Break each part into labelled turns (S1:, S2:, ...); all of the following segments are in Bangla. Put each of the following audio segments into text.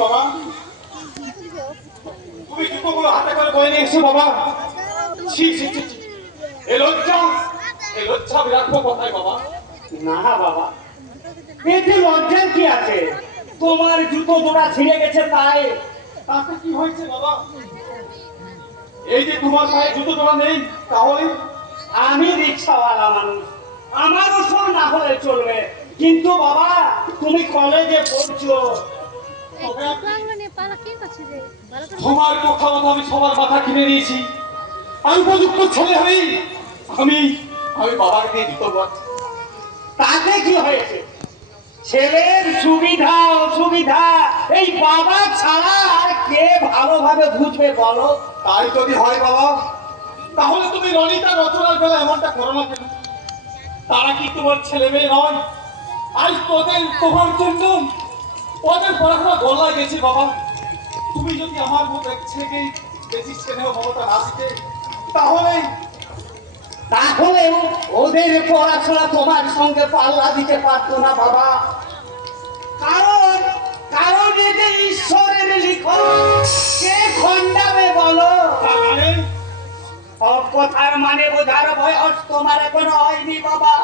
S1: বাবা? তুমি জুতোগুলো হাতে করে বয়ে নিয়ে এসো বাবা। ছি ছি ছি। এ লজ্জা এ লজ্জা আমি রাখব কোথায় বাবা।
S2: না বাবা এতে লজ্জার কি আছে? তোমার জুতো জোড়া ছিঁড়ে গেছে তাই
S1: তাতে কি হয়েছে বাবা? এই যে তোমার পায়ে জুতো জোড়া নেই তাহলে?
S2: আমি রিক্সাওয়ালা মানুষ আমার ওসব না হলে চলবে। কিন্তু বাবা তুমি কলেজে পড়ছো
S1: তোমার কথা মতো আমি সবার মাথা কিনে নিয়েছি। আমি উপযুক্ত ছেলে হই। আমি আমি বাবার দিয়ে পাচ্ছি
S2: তাতে কি হয়েছে? ছেলের সুবিধা, অসুবিধা, এই বাবা ছাড়া আর কে ভালোভাবে বুঝবে বলো?
S1: তাই যদি হয় বাবা, তাহলে তুমি রনিতা রচনার বেলা এমনটা করো না কেন? তারা কি তোমার ছেলে মেয়ে নয়? আজ তোদের তোমার জন্য ওদের পড়াশোনা গলায় গেছে বাবা। তুমি যদি আমার মতো এক ছেলেকে বেশি স্নেহ মমতা না দিতে তাহলে
S2: তাহলেও ওদের পড়াশোনা তোমার সঙ্গে পাল্লা দিতে পারতো না বাবা। কারণ কারণ এতে ঈশ্বরের লিখন কে খণ্ডাবে বলো? সব কথার মানে বোঝার বয়স তোমার এখনও হয়নি বাবা।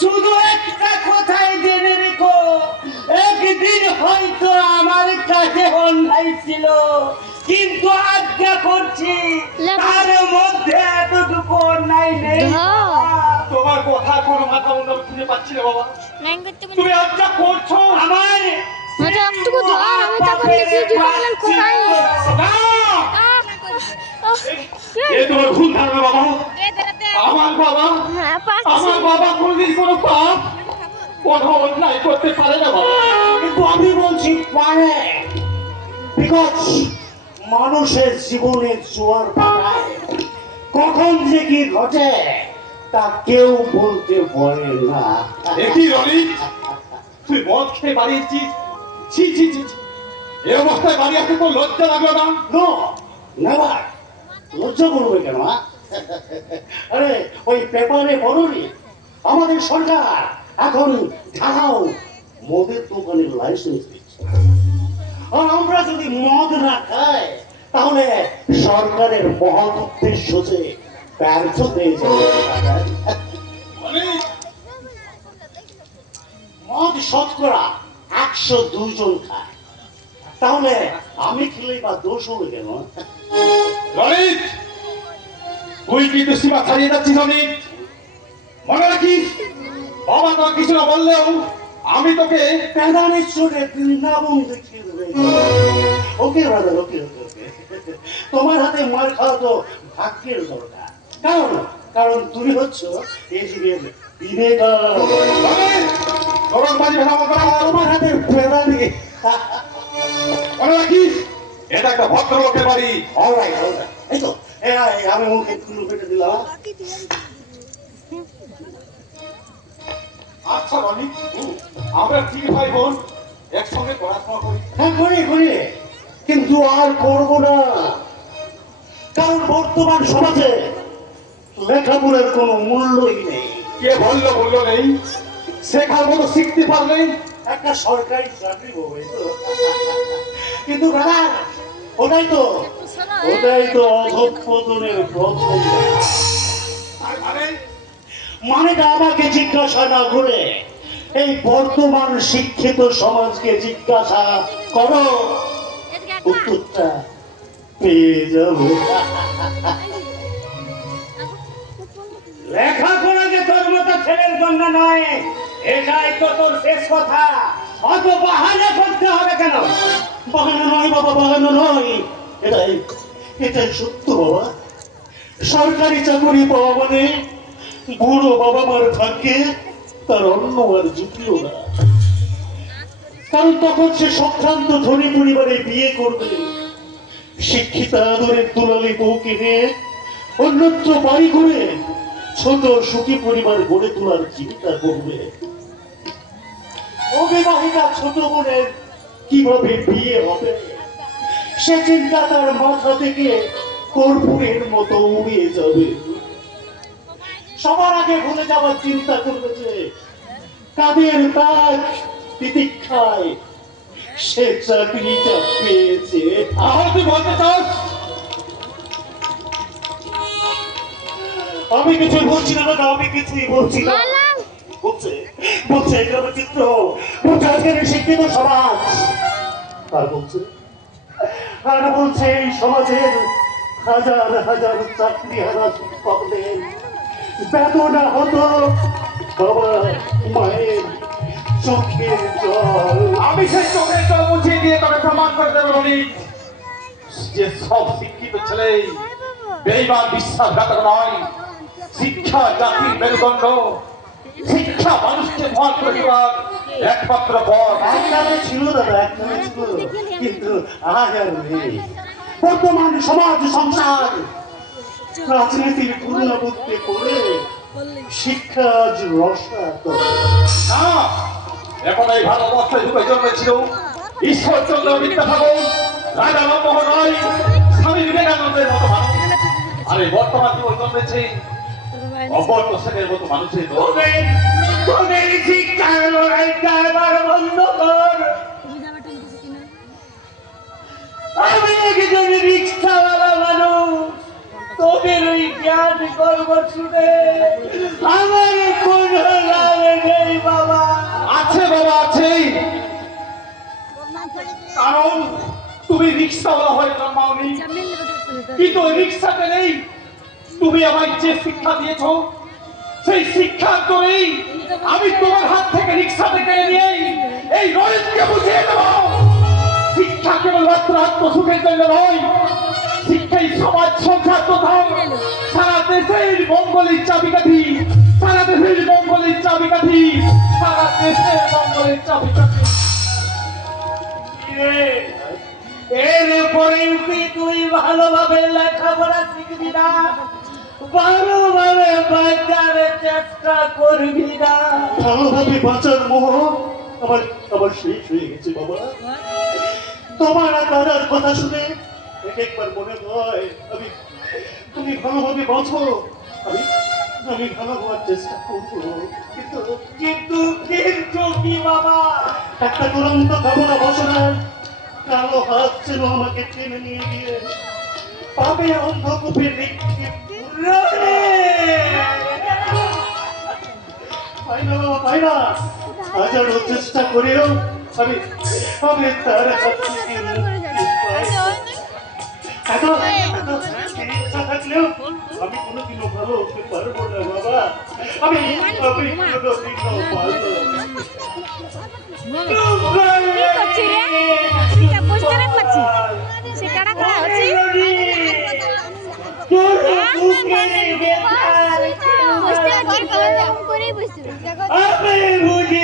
S2: শুধু একটা কথাই জেনে রেখো। প্রতিদিন হয়তো আমার কাছে অন্যায় ছিল। কিন্তু আজ্ঞা করছি তার মধ্যে এতটুকু অন্যায় নেই।
S1: তোমার কথা কোন মাথা অন্য শুনে পাচ্ছি না বাবা। তুমি আজ্ঞা করছ
S2: আমার
S1: আমার বাবা বাবা কোনদিন কোনো পাপ কোনো অন্যায় করতে পারে না বাবা।
S2: কিন্তু আমি বলছি পারে। বিকজ মানুষের জীবনের জোয়ার ভাটায় কখন যে কি ঘটে তা কেউ বলতে পারে না।
S1: একই রনি তুই মদ খেয়ে বাড়িয়েছিস ছি ছি ছি ছি। এ অবস্থায় বাড়ি আসতে তোর লজ্জা লাগল না?
S2: নো নেভার লজ্জা করবে কেন? আরে ওই পেপারে পড়নি? আমাদের সরকার এখন ঢাকাও মদের দোকানের লাইসেন্স দিচ্ছে। আমরা যদি মদ না খাই, তাহলে সরকারের মহৎ উদ্দেশ্য যে ব্যর্থ হয়ে যাবে। মদ শতকরা একশো দুজন খায়। তাহলে আমি খেলে বা দোষ হবে কেন?
S1: তুই কিন্তু সীমা ছাড়িয়ে যাচ্ছিস অনেক মনে রাখিস বাবা তোর কিছু না বললেও আমি তোকে
S2: প্যাদানের চোখে বৃন্দাবন দেখিয়ে দেবে। ওকে ব্রাদার ওকে তোমার হাতে মার খাওয়া তো ভাগ্যের দরকার। কারণ কারণ তুমি হচ্ছ এই তোমার
S1: রাখিস এটা একটা ভদ্রলোকের বাড়ি।
S2: অলরাইট অলরাইট তো এই, আমি মুখে চুল কেটে দিলাম।
S1: আচ্ছা রনি আমরা তিন ভাই বোন একসঙ্গে পড়াশোনা করি।
S2: হ্যাঁ করি করি কিন্তু আর করব না। কারণ বর্তমান সমাজে লেখাপড়ার কোনো মূল্যই নেই।
S1: কে বলল বলল নেই? শেখার মতো শিখতে পারলে
S2: একটা সরকারি চাকরি হবে তো। কিন্তু দাদা ওটাই তো ওটাই তো অধঃপতনের প্রথম।
S1: তার মানে
S2: মানেটা আমাকে জিজ্ঞাসা না করে। এই বর্তমান শিক্ষিত সমাজকে জিজ্ঞাসা করো। উত্তরটা পেয়ে যাবে। লেখাপড়া যে তোর মতো ছেলের জন্য নয় এটাই তো তোর শেষ কথা। অত বাহানা করতে হবে কেন? বাহানা নয় বাবা বাহানা নয়। এটাই এটাই সত্য বাবা। সরকারি চাকরি পাওয়া মানে বুড়ো বাবা মার ভাগ্যে তার অন্য আর জুটিও না। কারণ তখন সে সম্ভ্রান্ত ধনী পরিবারে বিয়ে করবে। শিক্ষিতা আদরের দুলালি বউকে নিয়ে অন্যত্র বাড়ি করে ছোট সুখী পরিবার গড়ে তোলার চিন্তা করবে অবিবাহিতা ছোট বোনের কীভাবে বিয়ে হবে? সে চিন্তা তার মাথা থেকে কর্পূরের মতো উড়িয়ে যাবে। সবার আগে ভুলে যাওয়ার চিন্তা করবে কাদের তাক তিতিক্ষায়? সে চাকরিটা পেয়েছে।
S1: তাহলে তুই বলতে চাস
S2: আমি কিছুই বলছি না দাদা আমি কিছুই বলছি না। বলছে বলছে আমার চিত্র বলছে আজকের এই শিক্ষিত সমাজ। আর বলছে আর বলছে এই সমাজের হাজার হাজার চাকরি হারা শিক্ষকদের বেদনা হতো। বাবা মায়ের চোখের জল।
S1: আমি সেই চোখের জল মুছিয়ে দিয়ে তবে প্রমাণ করে দেবো রনি। যে সব শিক্ষিত ছেলে বেইমান বিশ্বাসঘাতক নয়। শিক্ষা জাতির মেরুদণ্ড। শিক্ষা মানুষকে মহান তোলার একমাত্র পথ।
S2: এককালে ছিল দাদা এককালে ছিল। কিন্তু আজ আর নেই। বর্তমান সমাজ সংসার রাজনীতির পূর্ণবুদ্ধি করে শিক্ষা আজ রসা
S1: না এখন এই ভালো অবস্থায় যুগে জন্মেছিল ঈশ্বরচন্দ্র বিদ্যাসাগর রাজা রামমোহন রায় স্বামী বিবেকানন্দের মতো মানুষ। আর এই বর্তমান যুগে জন্মেছে অপর্ণ সেনের মতো মানুষের
S2: তোদের তোদের শিক্ষার লড়াইটা এবার বন্ধ কর। আমি একজন রিক্সাওয়ালা মানুষ। ওই জ্ঞান গর্ব শুনে আমার কোনো লাভ নেই বাবা।
S1: আছে বাবা আছে কারণ তুমি রিক্সাওয়ালা হয়ে জন্মাওনি কিন্তু রিক্সাতে নেই। তুমি আমায় যে শিক্ষা দিয়েছ, সেই শিক্ষার করেই আমি তোমার হাত থেকে রিক্সাতে কেড়ে নিয়ে এই রয়েলকে বুঝিয়ে দেব। শিক্ষা কেবলমাত্র আত্মসুখের জন্য নয় শিক্ষাই সমাজ সংসার তথা সারা দেশের মঙ্গলের চাবিকাঠি সারা দেশের মঙ্গলের চাবিকাঠি সারা দেশের মঙ্গলের চাবিকাঠি।
S2: কি তুই ভালোভাবে লেখাপড়া শিখবি না? ভালোভাবে বাঁচার চেষ্টা করবি না? ভালোভাবে বাঁচার মোহ আমার আমার শেষ হয়ে গেছে বাবা। তোমার আর দাদার কথা শুনে এক একবার মনে হয় আমি তুমি ভালোভাবে বাঁচো আমি আমি ভালো হওয়ার চেষ্টা করব কিন্তু কিন্তু কি বাবা একটা দুরন্ত কামনা বাসনার কালো হাত ছিল আমাকে টেনে নিয়ে গিয়ে পাবে অন্ধকূপে চেষ্টা করেও আমি আমি তার হাত থেকে। এত এত ইচ্ছা থাকলেও আমি কোনোদিনও ভালো হতে পারব না বাবা। আমি আমি কোনোদিনও পারব না।
S3: কি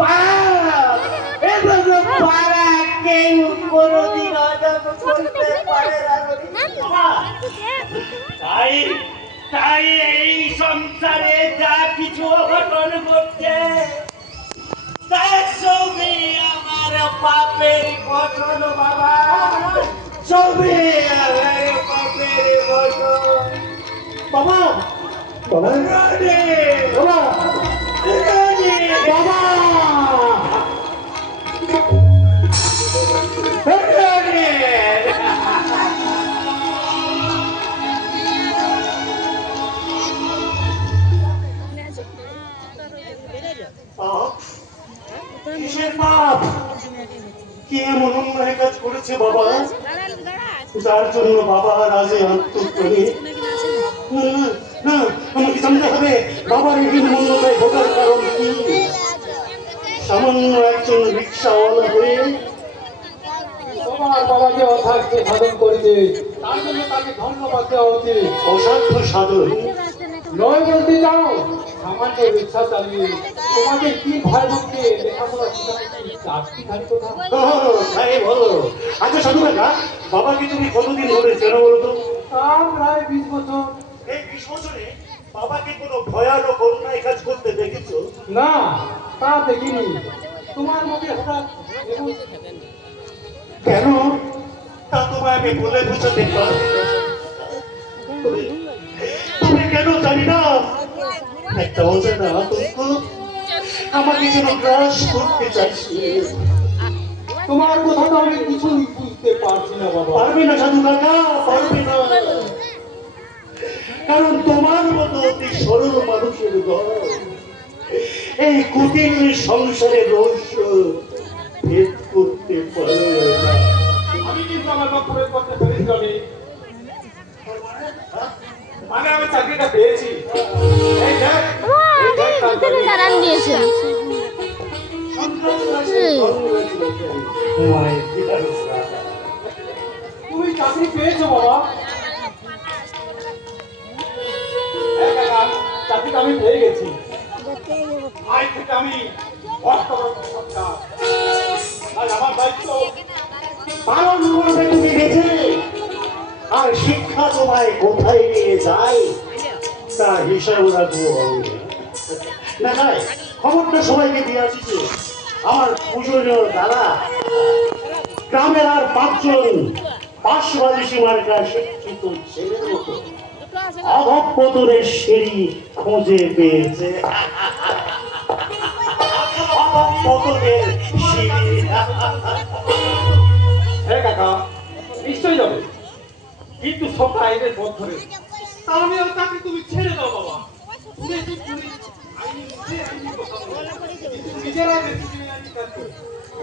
S2: পাপ এবং পারা কেউ কোনোদিন অজাত করতে পারে না। তাই তাই এই সংসারে যা কিছু অঘটন ঘটছে তার সবই আমার পাপের গঠন বাবা। সবই আমার পাপের গঠন বাবা বাবা।
S4: তোমার বাবা যে অথার্য সাধন করেছে তার জন্য তাকে ধন্যবাদ দেওয়া উচিত।
S2: অসাধ্য সাধন।
S4: নয় বলতে সামান্য চালিয়ে লেখাপড়া শেখাতে কি খালি
S2: বলো। আচ্ছা সাধু কাকা বাবাকে তুমি কতদিন ধরে চেনো বলো তো?
S4: তার প্রায় বিশ বছর।
S2: এই বিশ বছরে বাবাকে কোনো ভয়ানক অন্যায় কাজ করতে দেখেছ?
S4: না তা দেখিনি। তোমার মধ্যে হঠাৎ
S2: কেন? তা তোমায় আমি বলে বুঝাতে পারব তুমি- কেন জানি না? একটা অজানা আতঙ্ক আমাকে যেন গ্রাস করতে চাইছে।
S4: তোমার কথা তো আমি কিছুই বুঝতে পারছি না বাবা।
S2: পারবে না সাধু কাকা পারবে না। কারণ তোমার মতো অতি সরল মানুষের ঘর এই কুটির সংসারের রহস্য ভেদ করতে পারো না।
S1: আমি কিন্তু আমার বক্তব্য করতে পারি রনি। মানে আমি চাকরিটা পেয়েছি। এই দেখ এই দেখ তার
S3: তিনি
S1: বাড়ি।
S3: দাঁড়ান দিয়েছেন
S1: তুমি চাকরি পেয়েছ বাবা। চাকরিটা আমি পেয়ে গেছি। আজ থেকে আমি
S2: পালন করবে তুমি নিজে আর শিক্ষা তোমায় কোথায় নিয়ে যায়? তা হিসাব রাখব। না খবরটা সবাইকে দিয়ে আসিছে। আমার পূজনীয় দাদা গ্রামের আর পাঁচজন পাঁচবালিশি মার্কা শিক্ষিত ছেলের মতো অধপতনের সিঁড়ি খুঁজে পেয়েছে। সিঁড়ি
S1: হ্যাঁ কাকা নিশ্চয়ই যাবে। কিন্তু সব আইনের পথ ধরে। তুমি ছেড়ে দাও বাবা। তুমি।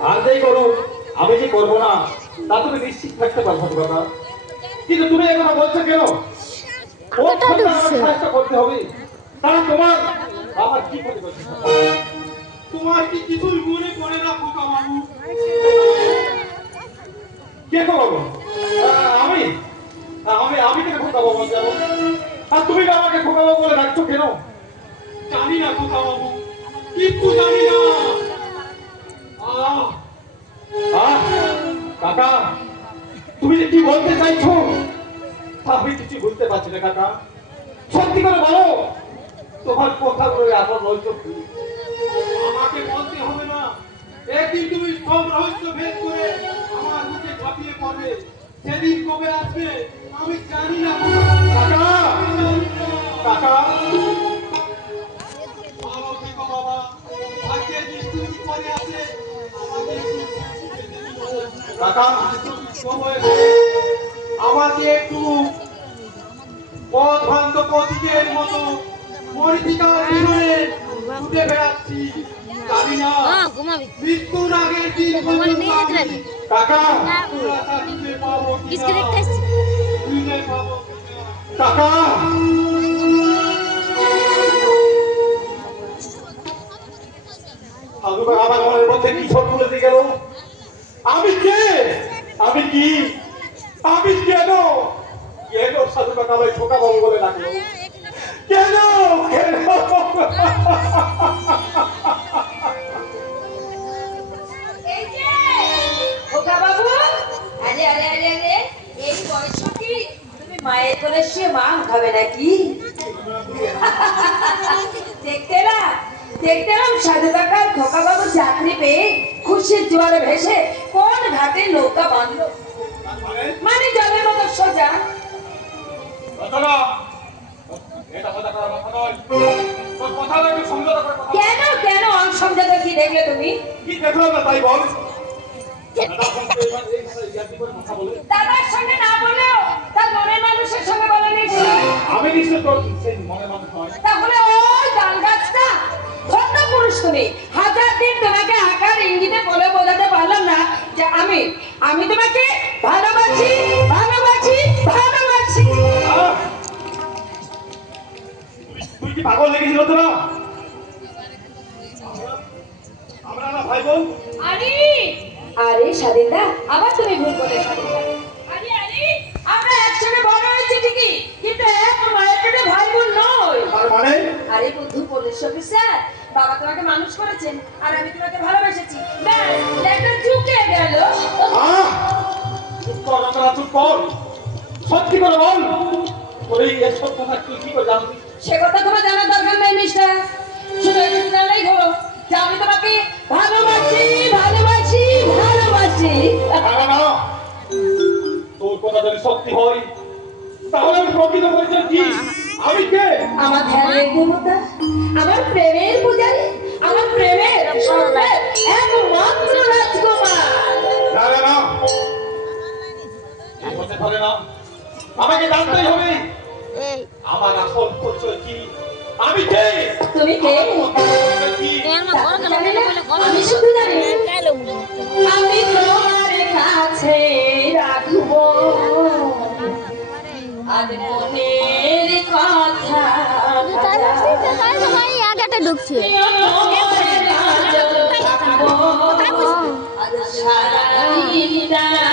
S1: আর যাই করো। আমি যে করব না তা তুমি নিশ্চিত থাকতে পারব না বাবা। কিন্তু তুমি এখন বলছো কেন? করতে হবে? তারা তোমার আমার কি তোমার কি কিছুই মনে পড়ে না বাবু? তুমি আমাকে বলে যে কি বলতে চাইছো? বুঝতে পারছি না, কাকা। সত্যি করে বলো, তোমার কথাগুলো এখন রয়েছে আমাকে বলতে হবে না একদিন তুমি সব রহস্য ভেদ করে আমার মুখে ঝাঁপিয়ে পড়বে। সেদিন কবে আসবে, আমি জানি না। সাধুকা আমার মনের মধ্যে কি সব খুলে গেল আমি কে আমি কি আমি কেন কেন সাধু কাকা ভাই ঠোকা বাবু বলে ডাকলো কেন কেন
S5: মায়ের কোলে শুয়ে মাং খাবে নাকি? দেখতে না দেখতে এলাম সাধু কাকা খোকা বাবু চাকরি পেয়ে খুশির জোয়ারে ভেসে কোন ঘাটে নৌকা বাঁধলো? মানে জলের মতো সোজা।
S1: করে।
S5: কেন কেন অংশমজাত কি দেখলে তুমি?
S1: কি দেখলাম না তাই বল। করে করে
S5: দাদার সঙ্গে না বলেও মনের মানুষের সঙ্গে বলে নিশ্চয়
S1: আমি নিশ্চয় তোর সেই মনে মানুষ নয়।
S5: তাহলে ওই ডাল গাছটা ধন্য পুরুষ তুমি। হাজার দিন তোমাকে আকার ইঙ্গিতে বলে বোঝাতে পারলাম না যে আমি আমি তোমাকে ভালোবাসি ভালোবাসি ভালোবাসি।
S1: তুই কি পাগল লেগেছিল তো আমরা না ভাই বোন
S5: আরে আরে স্বাধীনদা আবার তুমি ভুল করে স্বাধীনদা আমরা পেটে ভাই বোন
S1: তার মানে?
S5: আরে বন্ধু পুলিশ অফিসার বাবা তোমাকে মানুষ করেছেন আর আমি তোমাকে ভালোবেসেছি। ব্যাস লেখা চুকে গেল।
S1: চুপ কর রচনা চুপ কর। সত্যি করে বল। তোর এই এসব কথা তুই কি করে জানবি?
S5: সে কথা তোমার জানার দরকার নেই মিস্টার শুধু একটু জানলেই হলো যে আমি তোমাকে ভালোবাসি ভালোবাসি ভালোবাসি।
S1: তোর কথা যদি সত্যি হয় তাহলে আমি প্রকৃত পরিচয় কি আমি কে?
S5: আমার ধ্যানের দেবতা আমার প্রেমের পূজারী আমার প্রেমের একমাত্র রাজকুমার।
S1: না না। না এই হতে পারে না। আমাকে জানতেই হবে। আমার আসল পরিচয় কি? আমি কে?
S5: তুমি কে? আমি শুধু জানি। আমি তোমার কাছে রাখব। আজ মনের কথা
S3: আগাটা ঢুকছে
S5: আজ সারাদিনটা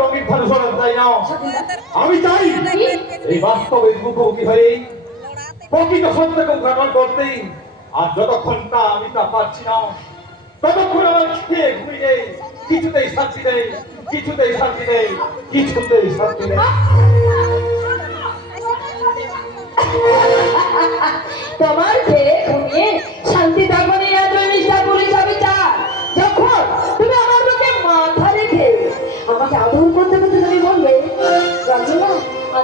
S1: রঙিন ভালো চাই না? আমি চাই এই বাস্তবের মুখোমুখি হয়ে প্রকৃত সত্যকে উদ্ঘাটন করতে আর যতক্ষণ তা আমি তা পাচ্ছি না, ততক্ষণ আমার খেয়ে ঘুমিয়ে কিছুতেই শান্তি নেই, কিছুতেই শান্তি নেই, কিছুতেই শান্তি নেই।
S5: তোমার ছেলে ঘুমিয়ে শান্তি থাকবে না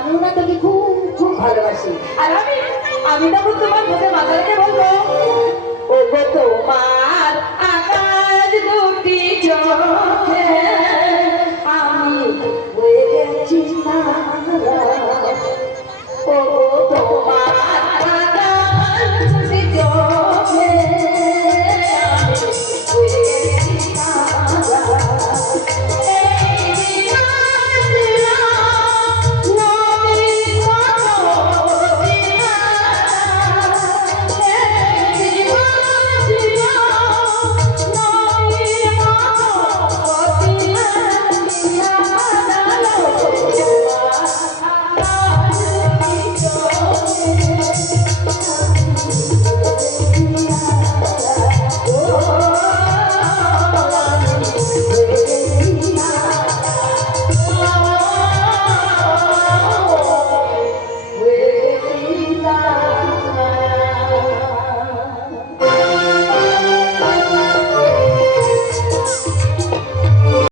S5: আমি না তোকে খুব খুব ভালোবাসি। আর আমি আমি তখন তোমার বুকে মাথা বলব ও গো তোমার